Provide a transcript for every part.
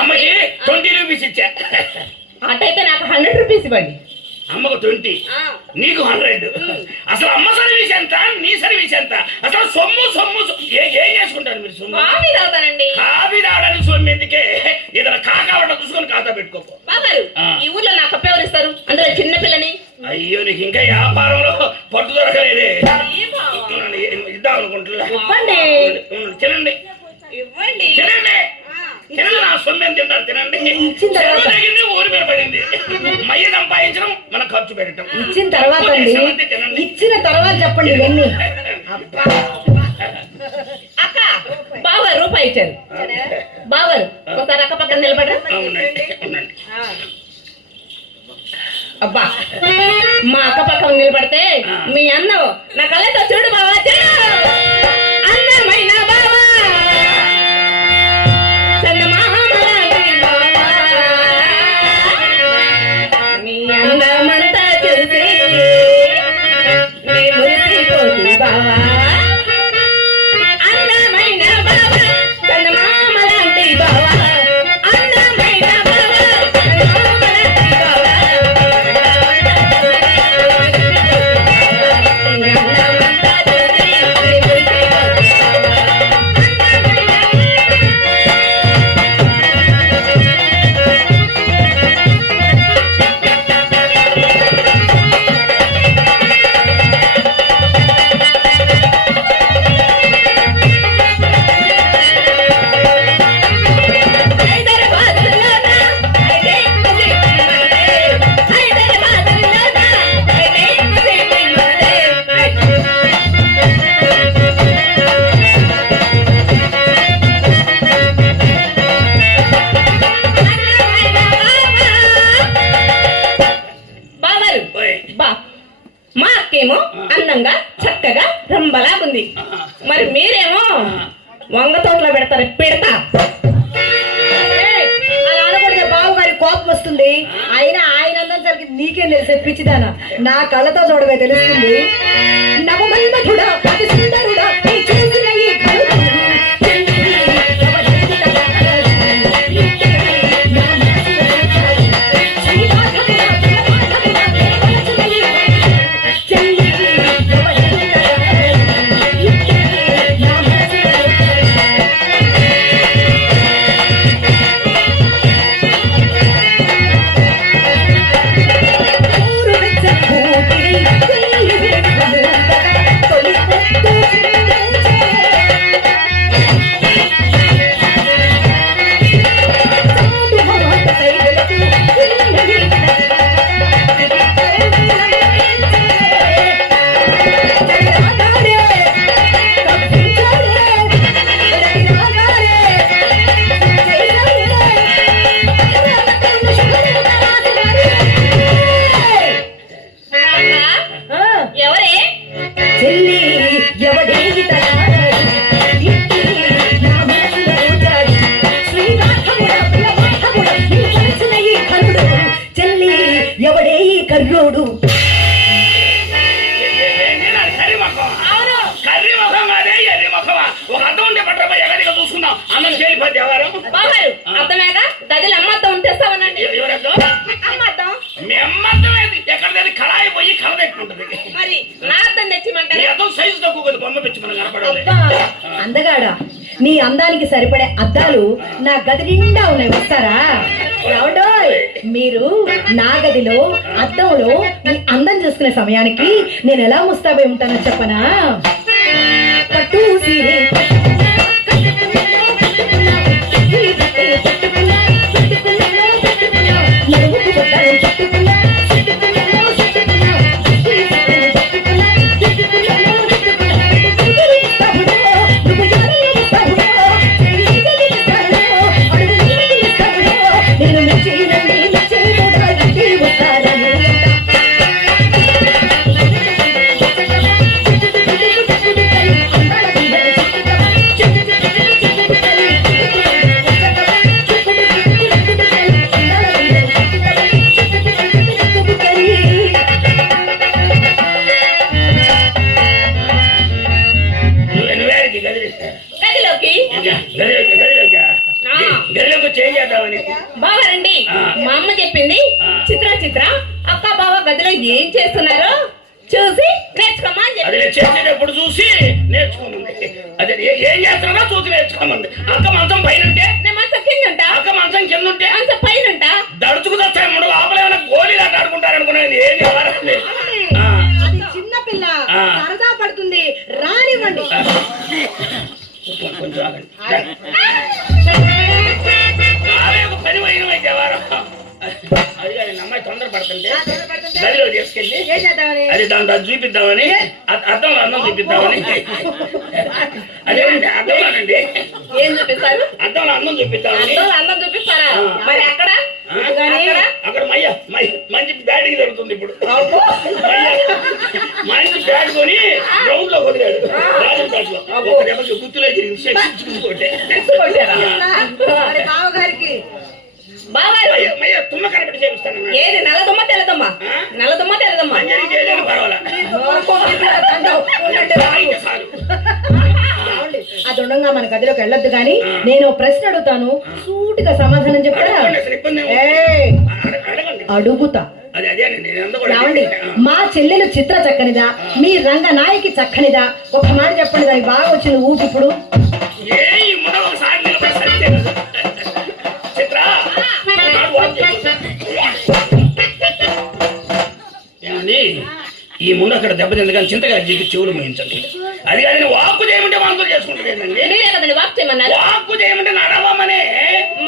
అమ్మకి 20 రూపీస్ ఇచ్చా. అటైతే నాకు 100 రూపీస్ ఇవ్వండి. అమ్మకు 20 నీకు 100. అసలు అమ్మ సర్వీస్ ఎంత, నీ సర్వీస్ ఎంత? అసలు సొమ్ము సొమ్ము ఏం చేసుకుంటారు మీరు? సొమ్ము కాఫీ తాగుతానండి. కాఫీ తాగడానికి సొమ్ము ఎందుకే? ఏదైనా కాకావట చూసుకొని ఖాతా పెట్టుకోపో. బాబారు ఈ ఊర్లో నాకు కప్ప ఎవరు ఇస్తారు? అందులో చిన్న పిల్లని. అయ్యో నీకు ఇంకా వ్యాపారంలో పట్టు దొరకలేదే. ఇద్దాం అనుకుంటున్నా. తినండి ఇవ్వండి. తినండి తినండి. నా సొమ్ము ఎంత తింటారు తినండి. తగింది ఊరి మీద పడింది. మయ్య సంపాదించడం మనం ఖర్చు పెట్టడం. ఇచ్చిన తర్వాత చెప్పండి ఇవన్నీ. అక్క బావగారు రూపాయి ఇచ్చారు. బావగారు ఒకసారి అక్క పక్కన నిలబడరా? అబ్బా మా అక్క పక్కన నిలబడితే మీ అన్నం నా కళ్ళతో చూడు బావా. అందమైన బావా మీ అందమంతా చూసి నీ మురిసిపోతి బావా. అందమైన బావా చందమామ లాంటి బావా. అందమైన బావా చందమామ లాంటి బావా. అందమంతా చూసి నీ మురిసిపోతి మా అక్కేమో అందంగా చక్కగా రంబలాగుంది. మరి మీరేమో వంగ తోటలో పెడతారు పెడతా. అలా అనకూడదు, బాబు గారి కోపం వస్తుంది. అయినా ఆయన అందం సరికి నీకేం తెలిసే పిచ్చిదానా? నా కళ్ళతో చూడవే తెలుస్తుంది. నవమన్మధుడా అతి సుందరుడా నీ చూసిన ఈ కళ్ళు కర్రోడు కర్రీ ముఖం కాదే ఎర్రి ముఖమా? ఒక అర్థం ఉంటే పట్టరా ఎగదిగా చూసుకున్నాం. అన్నం చేయబోద్ది ఎవరు బాబారు అర్థమేక దదిలు అమ్మద్దం తెస్తామనండి. మీ అమ్మద్దం ఎక్కడ కళాయి పోయి కళ తెచ్చుకుంటది. మరి నా అర్థం తెచ్చిమంటారు. ఎంతో సైజు తక్కువ కదా బొమ్మ పెంచి మనం కనపడాలి. అందగాడా నీ అందానికి సరిపడే అద్దాలు నా గది నిండా ఉన్నాయి, వస్తారా? రావడోయ్, మీరు నా గదిలో అద్దంలో నీ అందం చూసుకునే సమయానికి నేను ఎలా ముస్తాబై ఉంటానో చెప్పనా? పట్టు సీరే గదిలోకి వచ్చి ఏం చేద్దామని బావారండి మా అమ్మ చెప్పింది చిత్ర అక్క బావ గదిలో ఏం చేస్తున్నారో చూసి నేర్చుకోమా అని అది చేసేటప్పుడు చూసి నేర్చుకోమంది. అదే ఏం చేస్తున్నారో చూసి నేర్చుకోమంది. అక్క మంచం పైన ఉంటే నేను మంచం కింద ఉంటా, అక్క మంచం కింద ఉంటే మంచం పైన ఉంటా. దడుచుకు తెస్తాయి మూడు లోపల ఏమైనా గోళీలు ఆట ఆడుకుంటారనుకున్నాను. ఏం చేయాలి? అది చిన్న పిల్ల సరదా పడుతుంది, రానివ్వండి. కొంచెం పని వైన వారం అది కానీ అమ్మాయి తొందర పడుతుంటే గదిలో తీసుకెళ్ళి అది దాంట్లో చూపిద్దామని, అద్దంలో అన్నం చూపిద్దామని. అదేనండి అద్దంలోనండి. ఏం చూపిస్తారు? అద్దంలో అన్నం చూపిద్దామని. అన్నం చూపిస్తారా? మరి అక్కడ అక్కడ మంచి బ్యాటింగ్ జరుగుతుంది ఇప్పుడు. మంచి బ్యాట్ కొని గ్రౌండ్ లో వదిలాడు రాజంపేటలో. ఒక దెబ్బకి గుర్తులో బావగారికి తుమ్మ కనబడి చేపిస్తాను. ఏది నల్లదుమ్మ తెల్లదమ్మ? నల్లదుమ్మ తెల్లదమ్మ అది ఉండగా మన గదిలోకి వెళ్ళొద్దు గాని నేను ప్రశ్న అడుగుతాను, సూటిగా సమాధానం చెప్తారా? అడుగుతా. ఏమండి, మా చెల్లెలు చిత్ర చక్కనిదా, మీ రంగ నాయకి చక్కనిదా? ఒక మాట చెప్పండి, దానికి బాగా వచ్చింది ఊపి. ఇప్పుడు ఈ ముందు అక్కడ దెబ్బతింది కానీ చింతగా చెవులు మోయించండి. అది కానీ వాక్కు చేయమంటే వాంతులు చేసుకుంటుంది. వాక్కు చేయమంటే నడవమనే.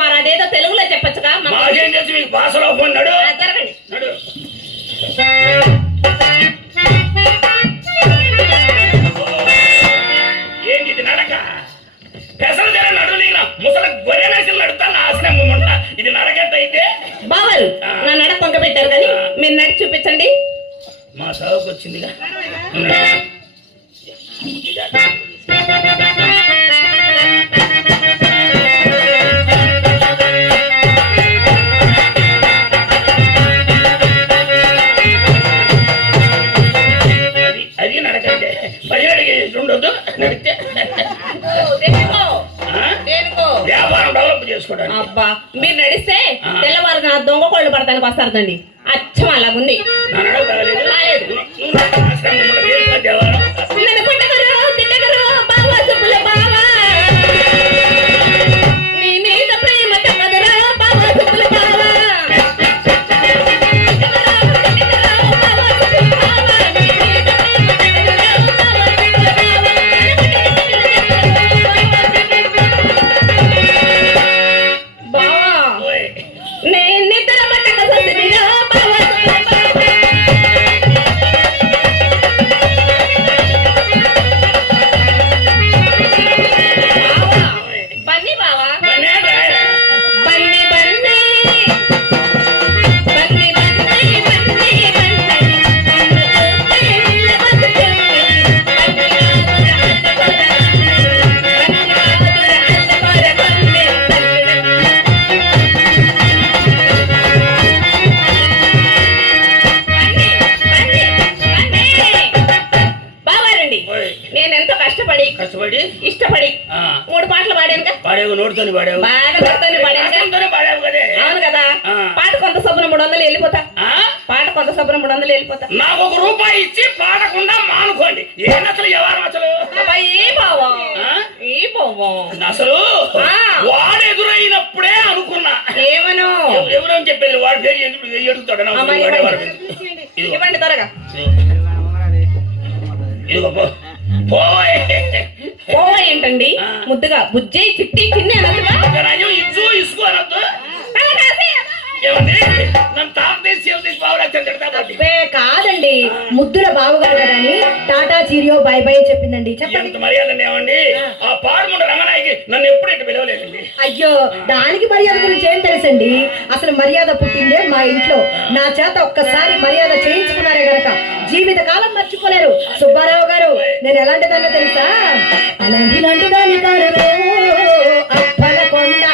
మరి అదేదో తెలుగులో చెప్పచ్చుగా. మాకేం చేసి మీకు భాషలో పోన్నాడు. నడు ఏంటి ఇది నడక? పెసలు జర నడులిగిన ముసల గొర్రెనేసి నడుతా నాశనం ఉంట. ఇది నడకట్ట అయితే బావలు నా నడక పంక పెట్టారు కానీ మీరు నడిచి చూపించండి. మా సాగుకు వచ్చిందిగా. అది నడకంటే 10 అడిగి ఉండొద్దు. నడితే వ్యాపారం డెవలప్ చేసుకోవడానికి. అబ్బా మీరు నడిస్తే తెల్లవారు నా దొంగ కోళ్ళు పడతానికి వస్తారండి. అచ్చం అలాగుంది. నీ మీద ప్రేమ తగ్గదురా బాబా సుబ్బుల బావా. ఇష్టపడి 3 పాటలు పాడానుగా. పాడేవు నోడుతోని పాడావు. బాగా నోడుతోని పాడావు కదే. అవును కదా. పాట కొంత సబ్బున 300 వెళ్ళిపోతా. పాట కొంత సబ్బున 300 వెళ్ళిపోతా. నాకు ₹1 ఇచ్చి పాడకుండా మానుకోండి. ఏం అసలు ఎవరు అసలు అసలు వాడు ఎదురైనప్పుడే అనుకున్నా. ఏమను ఎవరని చెప్పేది? వాడు పేరు ఎదుగుతాడు. ఇవ్వండి త్వరగా. ఏంటండి ముద్దుగా బుజ్జి చిట్టి చిన్ని అనొద్దుగా. ఇసుకు అనొద్దు. కాదండి, ముద్దుల బావగారు కదని టాటా చీరియో బై బై చెప్పిందండి. చెప్పండి. మర్యాద ఏమండి? ఆ పాడుముండ రంగనాయకి నన్ను ఎప్పుడు ఇటు పిలవలేదండి. అయ్యో, దానికి మర్యాద గురించి ఏం తెలుసండి? అసలు మర్యాద పుట్టిందే మా ఇంట్లో. నా చేత ఒక్కసారి మర్యాద చేయించుకున్నారే గనక జీవిత కాలం మర్చిపోలేరు. సుబ్బారావు గారు, నేను ఎలాంటి దాన్ని తెలుసా? అలాంటి దాన్ని కాదు అప్పల కొండ.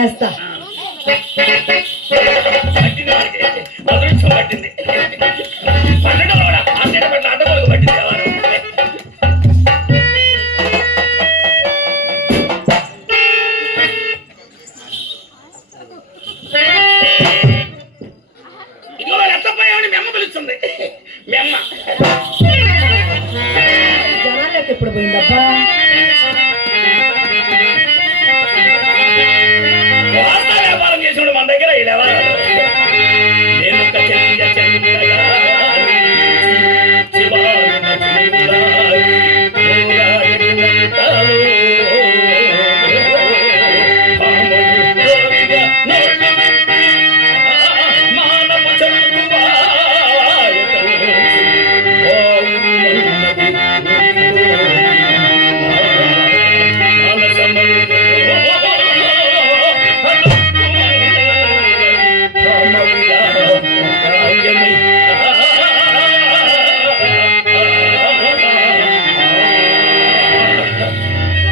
చేస్తా. పట్టింది మనకి, అదృష్టం పట్టింది. పట్టడం కూడా అన్నెట పట్ల అడ్డగోలుగు పట్టింది ఎవరు. ఇదిగో ఎత్తపోయామని మెమ్మ పిలుస్తుంది. మెమ్మ జనాలకు ఎప్పుడు పోయిందబ్బా? వార్తా వ్యాపారం చేసినప్పుడు మన దగ్గర ఈ వ్యవహారాలు. నేను ఒక చెందిన చెందగా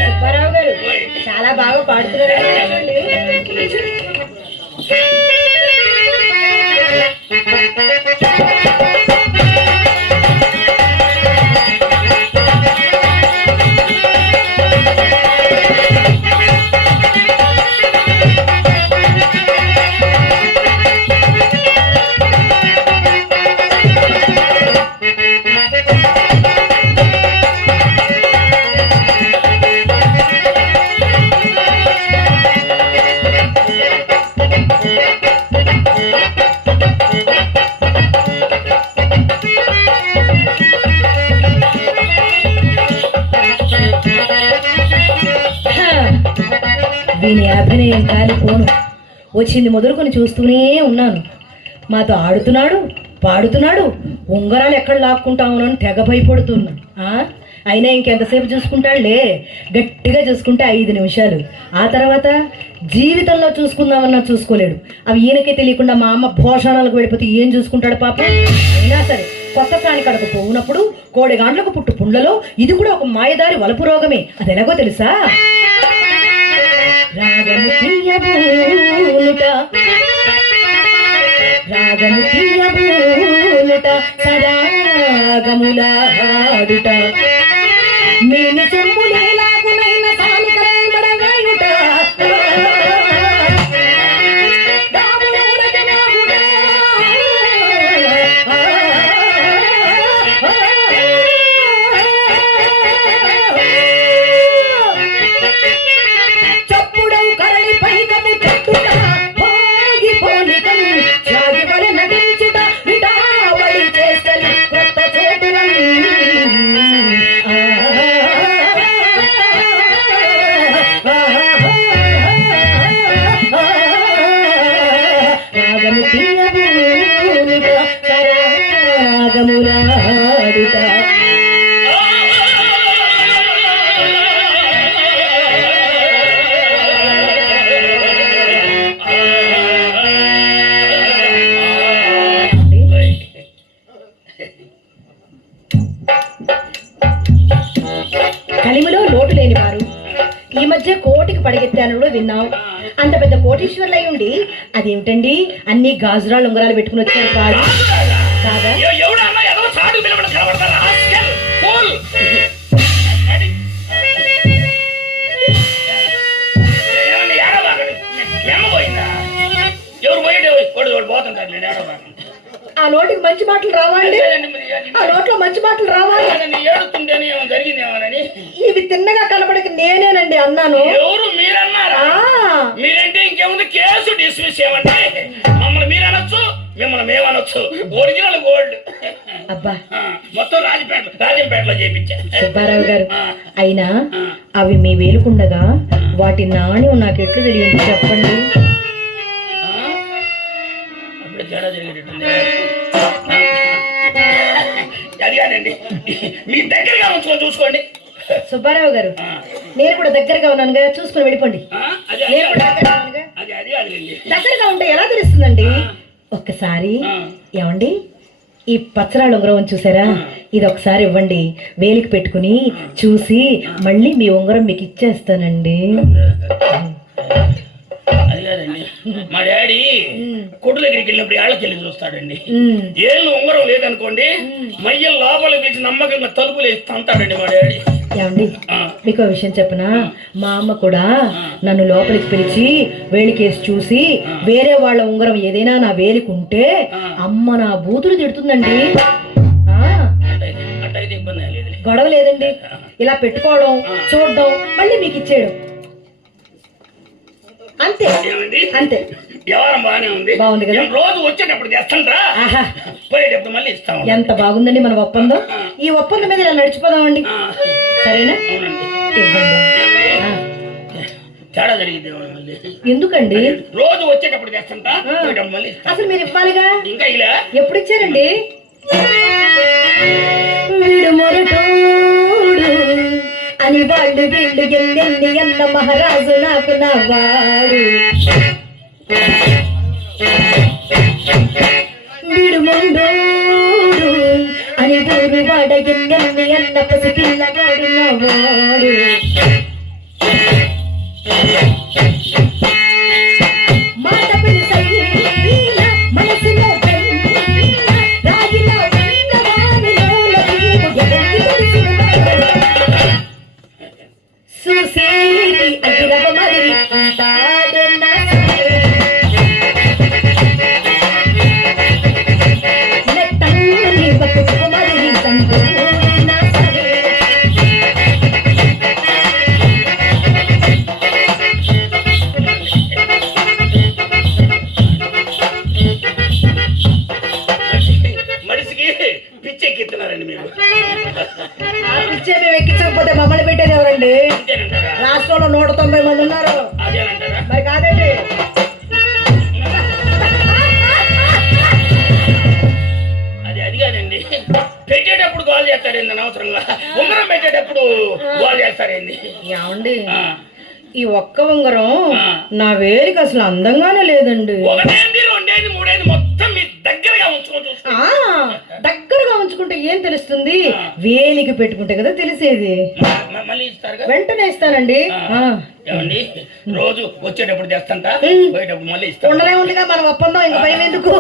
సుబ్బారావు గారు చాలా బాగా పాడుతున్నారు. దీని అభినయం కాలిపోను. వచ్చింది మొదలుకొని చూస్తూనే ఉన్నాను. మాతో ఆడుతున్నాడు, పాడుతున్నాడు. ఉంగరాలు ఎక్కడ లాక్కుంటామో అని తెగ భయపడుతున్నా. అయినా ఇంకెంతసేపు చూసుకుంటాడులే. గట్టిగా చూసుకుంటే 5 నిమిషాలు. ఆ తర్వాత జీవితంలో చూసుకుందామన్నా చూసుకోలేడు. అవి ఈయనకే తెలియకుండా మా అమ్మ భోషణాలకు వెళ్ళిపోతే ఏం చూసుకుంటాడు పాపం. అయినా సరే కొత్త ప్రాణి కడకు పోవునప్పుడు కోడెగాండ్లకు పుట్టు పుండ్లలో ఇది కూడా ఒక మాయదారి వలపు రోగమే. అది ఎలాగో తెలుసా? రాగము తీయబూనుట, రాగము తీయబూనుట, సరాగములాడుట, మేని చెంబులేలాగునైన సాలికలమడగాయుట, కలిమిలో లోటు లేని వారు ఈ మధ్య కోటికి పడగెత్తాను కూడా విన్నాం. అంత పెద్ద కోటీశ్వర్లు అయి ఉండి అదేమిటండి అన్ని గాజురాలు ఉంగరాలు పెట్టుకుని వచ్చారు కాదు కాదా? ఆ నోటికి మంచి మాటలు రావాలి. ఆ నోట్లో మంచి మాటలు రావాలి. ఇవి తిన్నగా కనబడక నేనేనండి అన్నాను. ఎవరు మీరన్నారా? మీరంటే ఇంకేముంది, కేసు డిస్మిస్ చేయమంటే మమ్మల్ని మీరు అనొచ్చు, మిమ్మల్ని మేము అనొచ్చు. Original gold. అబ్బా మొత్తం రాజంపేటలో చేయించా. సుబ్బారావు గారు అయినా అవి మీ వేలుకుండగా వాటి నాణ్యం నాకు ఎట్లు తెలియదు చెప్పండి. అప్పుడు తేడా జరిగేటట్టుంది. అది కాదండి, మీ దగ్గరగా ఉంచుకొని చూసుకోండి. సుబ్బారావు గారు నేను కూడా దగ్గరగా ఉన్నానుగా, చూసుకుని వెళ్ళిపోండి. దగ్గరగా ఉంటే ఎలా తెలుస్తుందండి? ఒక్కసారి ఏమండి ఈ పచ్చరాళ్ళ ఉంగరం చూసారా, ఇది ఒకసారి ఇవ్వండి, వేలికి పెట్టుకుని చూసి మళ్ళీ మీ ఉంగరం మీకు ఇచ్చేస్తానండి. అది కాదండి, మా డాడీ కొట్టు దగ్గరికి వెళ్ళినప్పుడు ఏళ్ళకి వెళ్ళి చూస్తాడండి. ఏళ్ళు ఉంగరం లేదనుకోండి, మయ్య లోపలికి పిలిచి నమ్మకంగా తలుపులు వేసి తంతాడండి మా డాడీ. ఏమండి మీకు విషయం చెప్పనా, మా అమ్మ కూడా నన్ను లోపలికి పిలిచి వేలికేసి చూసి వేరే వాళ్ళ ఉంగరం ఏదైనా నా వేలికి ఉంటే అమ్మ నా బూతులు తిడుతుందండి. అట్టయితే ఇబ్బంది ఏం లేదు. గొడవ లేదండి, ఇలా పెట్టుకోవడం చూడడం మళ్ళీ మీకు ఇచ్చేయడం అంతే ఏమండి? అంతే. వ్యవహారం బాగానే ఉంది. బాగుంది కదా? నేను రోజు వచ్చేటప్పుడు తెస్తాంటా, ఆహా పోయేటప్పుడు మళ్ళీ ఇస్తాం. ఎంత బాగుందండి మన ఒప్పందం. ఈ ఒప్పందం మీద ఇలా నడిచిపోదామండి, సరేనా? అవునండి. ఇవ్వండి. తేడా జరిగింది మళ్ళీ. ఎందుకండి? రోజు వచ్చేటప్పుడు తెస్తాంటా, పోయేటప్పుడు మళ్ళీ ఇస్తాం. అసలు మీరు ఇవ్వాలిగా. ఇంకా ఇలా ఎప్పుడు ఇచ్చారండి? వీడు మొరటోడు అని వాళ్ళు వీళ్ళు ఎన్నెన్ని అన్న మహారాజు నాకు నవ్వాడు. వీడు మొండోడు అని ఊరు వాడ ఎన్నెన్ని అన్న పసి పిల్లగాడు నవ్వాడు. మాట పిలిసైన మనసులో రాగిలో చూసేది అగిరవ మదిరి ఉంటాడన్నా మదిరి సంపూర్ణ సరే. మనిషికి పిచ్చెక్కిస్తున్నారండి మీరు. పిచ్చే మేము ఎక్కించకపోతే మమ్మల్ని పెట్టేది ఎవరండి? అంతేనంటారా? రాష్ట్రంలో 190 మంది ఉన్నారు. అదేనంటారా? మరి కాదండి. అది కాదండి, పెట్టేటప్పుడు గోల్ చేస్తారేంది అనవసరంగా, ఉంగరం పెట్టేటప్పుడు గోల్ చేస్తారేంది? ఏమండి ఈ ఒక్క ఉంగరం నా వేలికి అసలు అందంగానే లేదండి. ఒకటేంది, రెండేది, మూడేది మొత్తం మీ దగ్గరగా ఉంచుకొని చూసుకో. దగ్గరగా ఉంచుకుంటే ఏం తెలుస్తుంది? వేలికి పెట్టుకుంటే కదా తెలిసేది. మళ్ళీ ఇస్తారుగా? వెంటనే ఇస్తానండి. ఏమండి, రోజు వచ్చేటప్పుడు తెస్తాంట, పోయేటప్పుడు మళ్ళీ ఇస్తా. ఉండలే ఉందిగా మన ఒప్పందం, ఇంక భయం ఎందుకు?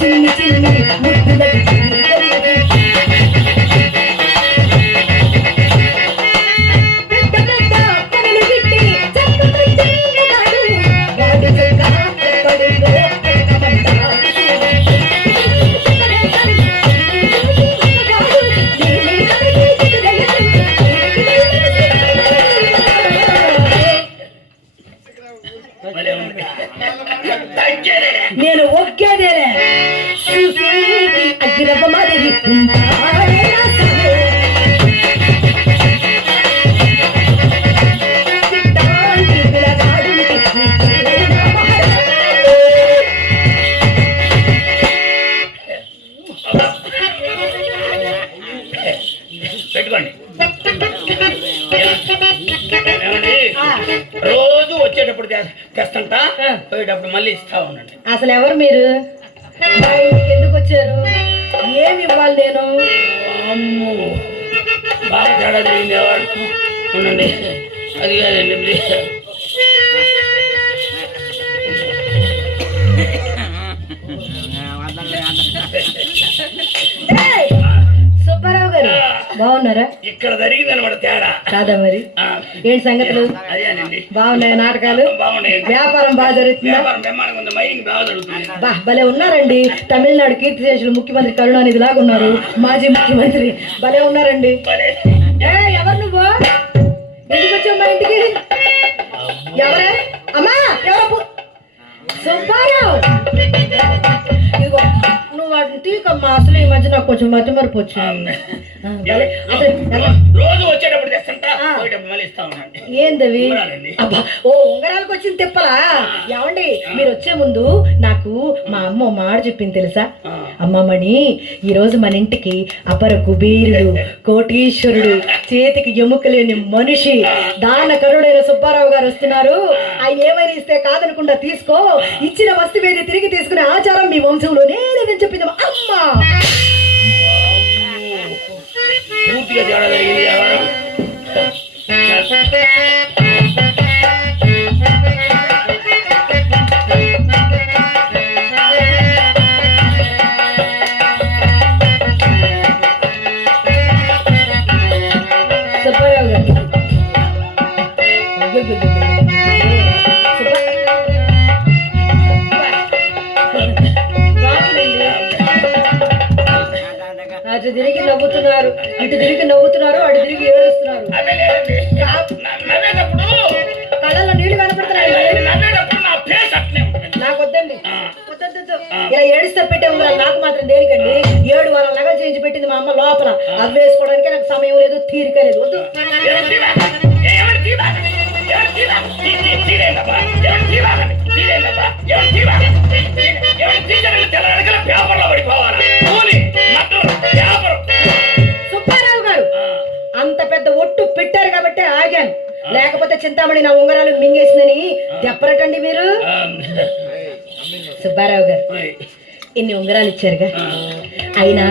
చిన్ని చిన్ని ముద్దులకి పెద్ద పెద్ద పనులు పెట్టి చక్కగా చిన్నగాడు వాడు చక్కగా కడుపులో నేను ఒక్కేదే అగ్రవ మాదిరి పెట్టుకోండి. రోజు వచ్చేటప్పుడు తెస్తంటా, పోయేటప్పుడు మళ్ళీ ఇస్తా ఉండండి. అసలు ఎవరు మీరు? ఎందుకు వచ్చారు? ఏమి ఇవ్వాలి నేను? బాగా తేడా జరిగింది. ఎవరు ఉండండి, అది కాదండి. సుబ్బారావు గారు బాగున్నారా? ఇక్కడ జరిగింది అనమాట తేడా. కాదా మరి? ఏంటి సంగతులు? అదేనండి. బాగున్నాయి నాటకాలు? బాగున్నాయి. వ్యాపారం బాగా జరుగుతుందా? బా భలే ఉన్నారండి. తమిళనాడు కీర్తిశేషులు ముఖ్యమంత్రి కరుణానిధి లాగా ఉన్నారు. మాజీ ముఖ్యమంత్రి భలే ఉన్నారండి. ఎవరు నువ్వు? ఎందుకు వచ్చావు మా ఇంటికి? ఎవరే అమ్మా? ఎవరు? సుబ్బారావు. ఇదిగో నువ్వు వాటిని తీకమ్మా. అసలు ఈ మధ్య నాకు కొంచెం మతి మరపు వచ్చింది. రోజు వచ్చేటప్పుడు తెస్తంటా, పోయేటప్పుడు మళ్ళీ ఇస్తా ఉన్నాండి. ఏందవి? ఉంగరాలండి. అబ్బా, ఓ ఉంగరాలకు వచ్చింది తిప్పలా? ఏమండి మీరు వచ్చే ముందు నాకు మా అమ్మ ఓ మాట చెప్పింది తెలుసా? అమ్మమ్మని ఈ రోజు మన ఇంటికి అపర కుబేరుడు, కోటీశ్వరుడు, చేతికి ఎముక లేని మనిషి, దాన కరుడైన సుబ్బారావు గారు వస్తున్నారు. ఆయన ఏమైనా ఇస్తే కాదనకుండా తీసుకో, ఇచ్చిన వస్తువేది తిరిగి తీసుకునే ఆచారం మీ వంశంలోనే లేదని చెప్పింది మా అమ్మ. పూర్తిగా తేడా జరిగింది వ్యవహారం. సుబ్బారావు గారు అటు తిరిగి నవ్వుతున్నారు, ఇటు తిరిగి నవ్వుతున్నారు, అటు తిరిగి ఏడుస్తున్నారు. అదే లేదండి. నవ్వేటప్పుడు కళ్ళలో నీళ్లు కనపడుతున్నాయి. నవ్వేటప్పుడు నా ఫేస్ అట్లే ఉంటుంది. నాకు వద్దండి, వద్దొద్దు. ఇలా ఏడుస్తే పెట్టే ఉంగరాలు నాకు మాత్రం దేనికండి? 7 వారాల నగలు చేయించి పెట్టింది మా అమ్మ లోపల. అవి వేసుకోవడానికి నాకు సమయం లేదు, తీరిక లేదు. వద్దు. సుబ్బారావు గారు అంత పెద్ద ఒట్టు పెట్టారు కాబట్టి ఆగాను, లేకపోతే చింతామణి నా ఉంగరాలు మింగేసిందని చెప్పరటండి మీరు. సుబ్బారావు గారు ఇన్ని ఉంగరాలు ఇచ్చారుగా, అయినా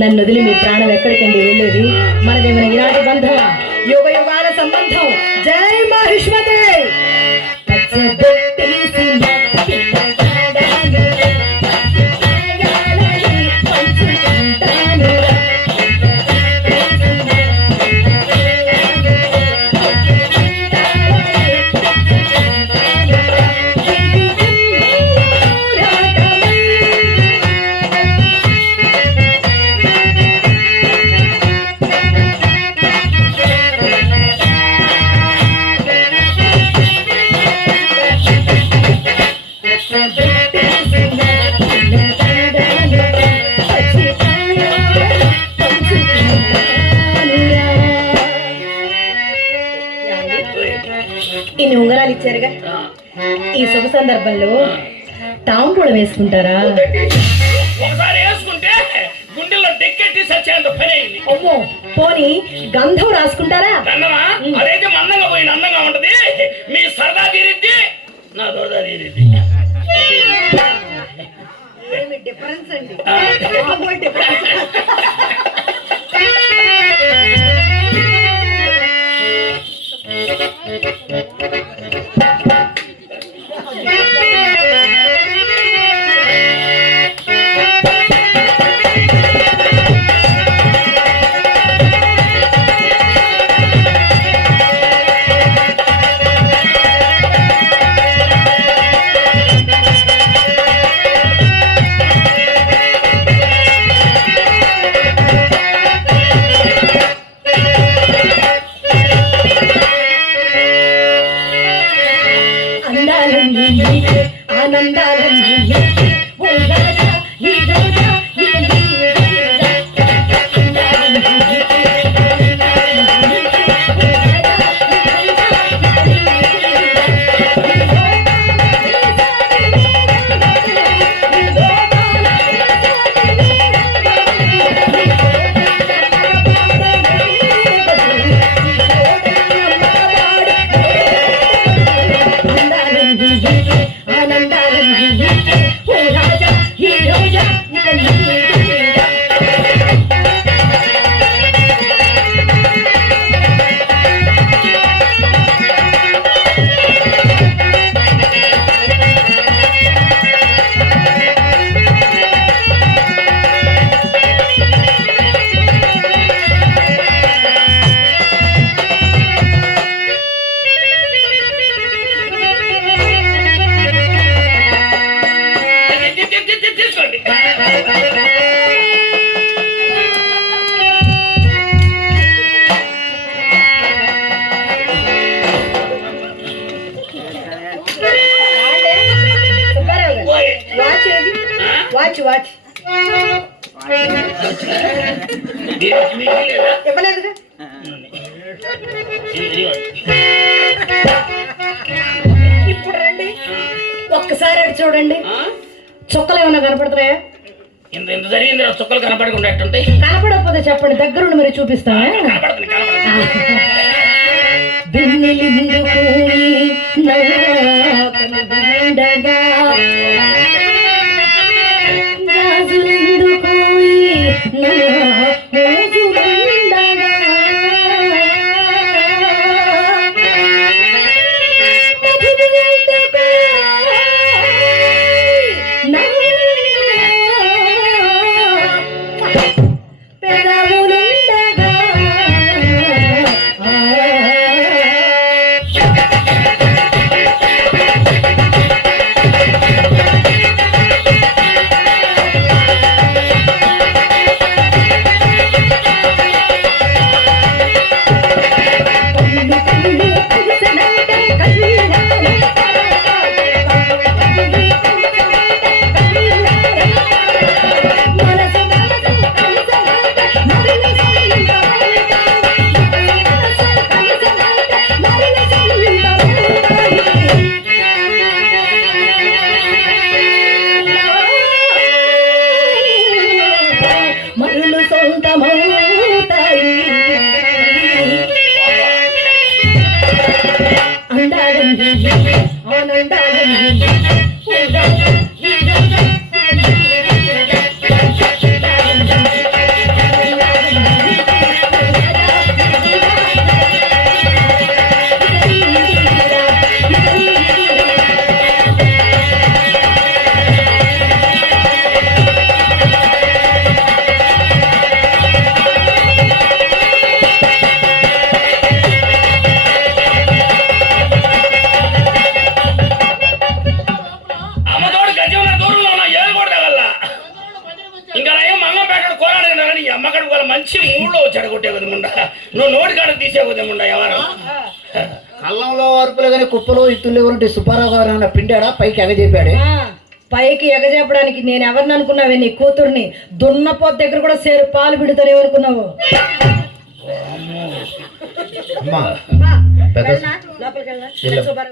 నన్ను వదిలి మీ ప్రాణం ఎక్కడికండి వెళ్ళేది? మనదేమైనా ఇలాంటి బంధం, యుగ యుగాల సంబంధం. జై మహిష్మతి. ఇన్ని ఉంగరాలు ఇచ్చారుగా, ఈ శుభ సందర్భంలో తాంబూలం వేసుకుంటారా? ఒకసారి వేసుకుంటే గుండెల్లో డెక్కెట్టి సచ్చేంత పని అయింది. అమ్మో, పోనీ గంధం రాసుకుంటారా? అన్నమా అదైతే మందంగా పోయిన అందంగా ఉంటది. మీ సరదా తీరిద్ది, నా దొరదా తీరిద్ది. ఏమి డిఫరెన్స్ అండి? వాచ్ వాచ్ ఇవ్వలేదుగా. ఇప్పుడు రండి, ఒక్కసారి అటు చూడండి. చుక్కలు ఏమైనా కనపడుతున్నాయా? ఇంత ఇంత జరిగింది చుక్కలు కనపడకుండా ఎట్టుంటాయి? కనపడకపోతే చెప్పండి, దగ్గరుండి మరి చూపిస్తాను. కనపడుతుంది కనపడుతుంది. బిన్నెలిందుకు నా కనుగుండగా, గాజులెందుకు నా మోజులుండగా, మధువులెందుకు నా పెదవులుండగా. మరులు సొంతమవుతాయి అందాలని ఆనందాలని అమ్మతోడు గజం నా దూరంలో ఉన్న ఏది కూడా తగల. ఇంకా నయం మంగంపేట కోరాడు కానీ ఈ అమ్మకాడు వాళ్ళ మంచి మూడులో చెడగొట్టే కొద్దిముండా, నువ్వు నోటి కాడ తీసే కొద్దిముండా ఎవరు అల్లంలో అరుపులు కానీ కుప్పలు ఇత్తులు ఎవరుంటే సుబ్బారావు గారు అన్న పిండాడా పైకి ఎగజెప్పాడే. పైకి ఎగజెప్పడానికి నేను ఎవరిని అనుకున్నావే? నీ కూతుర్ని. దున్నపోతు దగ్గర కూడా సేరు పాలు బిడుతానే అనుకున్నావు. అమ్మా పెద్ద లోపలికి వెళ్ళనా?